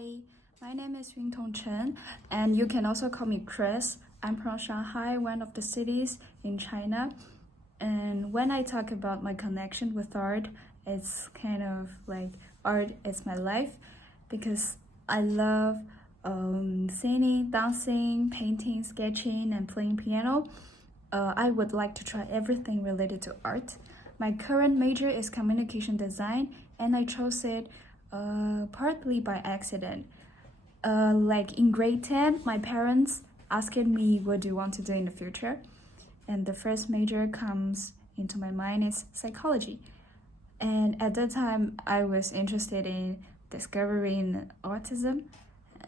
Hi, my name is Yuntong Chen, and you can also call me Chris. I'm from Shanghai, one of the cities in China. And when I talk about my connection with art, it's kind of like art is my life because I love singing, dancing, painting, sketching, and playing piano. I would like to try everything related to art. My current major is communication design, and I chose it partly by accident. Like in grade 10, my parents asked me, what do you want to do in the future? And the first major comes into my mind is psychology. And at that time, I was interested in discovering autism.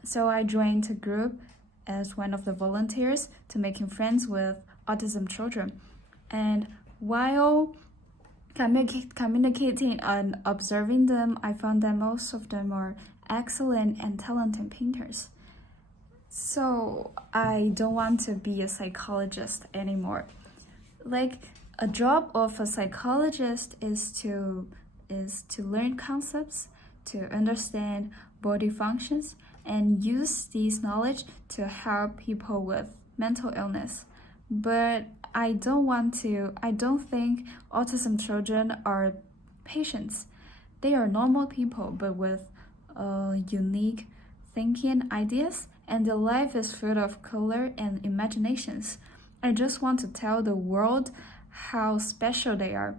So I joined a group as one of the volunteers to making friends with autism children. And while communicating and observing them, I found that most of them are excellent and talented painters. So I don't want to be a psychologist anymore. Like a job of a psychologist is to learn concepts, to understand body functions, and use these knowledge to help people with mental illness. But I don't think autism children are patients. They are normal people, but with unique thinking ideas, and their life is full of color and imaginations. I just want to tell the world how special they are.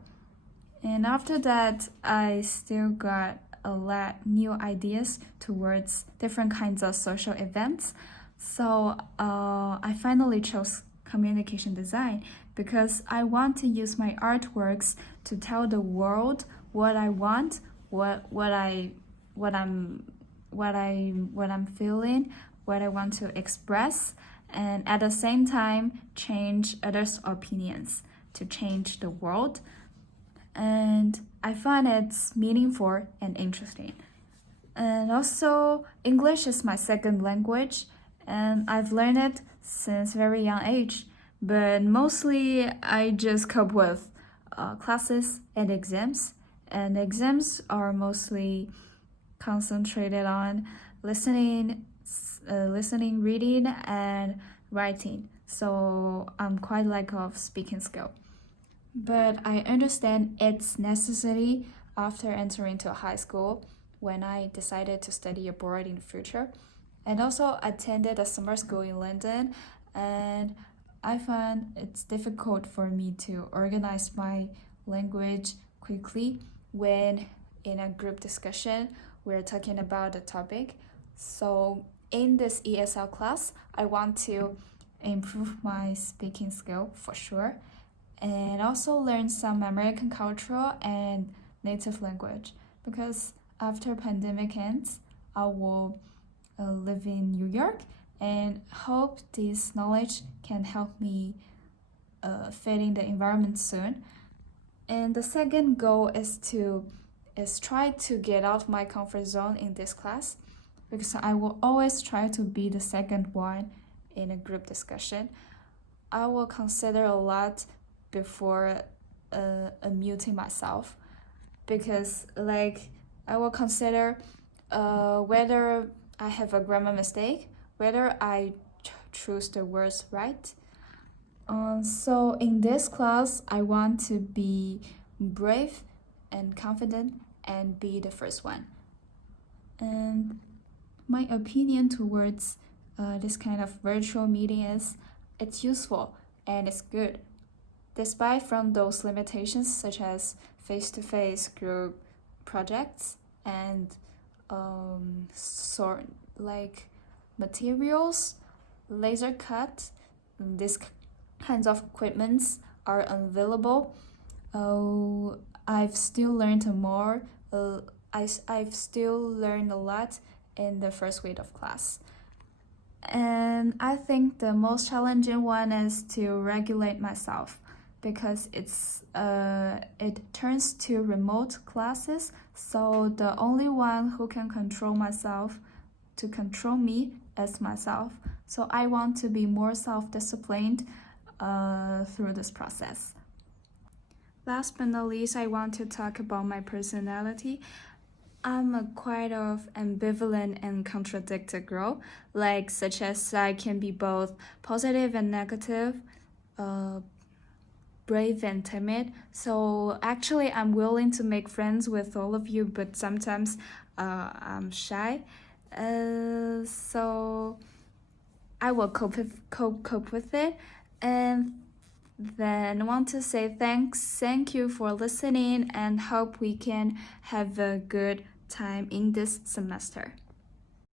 And after that, I still got a lot new ideas towards different kinds of social events. So I finally chose communication design because I want to use my artworks to tell the world what I want, what I'm feeling, what I want to express, and at the same time change others' opinions to change the world. And I find it's meaningful and interesting. And also, English is my second language, and I've learned it since very young age. But mostly, I just cope with classes and exams. And exams are mostly concentrated on listening, reading, and writing. So I'm quite lack of speaking skill. But I understand its necessity after entering to high school when I decided to study abroad in the future. And also attended a summer school in London, and I found it's difficult for me to organize my language quickly when in a group discussion we're talking about a topic. So in this ESL class, I want to improve my speaking skill for sure, and also learn some American culture and native language because after pandemic ends, I will live in New York and hope this knowledge can help me fit in the environment soon. And the second goal is try to get out of my comfort zone in this class because I will always try to be the second one in a group discussion. I will consider a lot before muting myself because like I will consider whether I have a grammar mistake, whether I choose the words right. So in this class, I want to be brave and confident and be the first one. And my opinion towards this kind of virtual meeting is it's useful and it's good, despite from those limitations such as face-to-face group projects and sort like materials, laser cut, these kinds of equipments are unavailable. I've still learned more. I've still learned a lot in the first week of class. And I think the most challenging one is to regulate myself because it turns to remote classes, so the only one who can control myself to control me is myself. So I want to be more self-disciplined through this process. Last but not least, I want to talk about my personality. I'm a quite of ambivalent and contradicted girl, like such as I can be both positive and negative, uh, brave and timid. So actually, I'm willing to make friends with all of you, but sometimes I'm shy. So I will cope with it, and then want to say thank you for listening, and hope we can have a good time in this semester.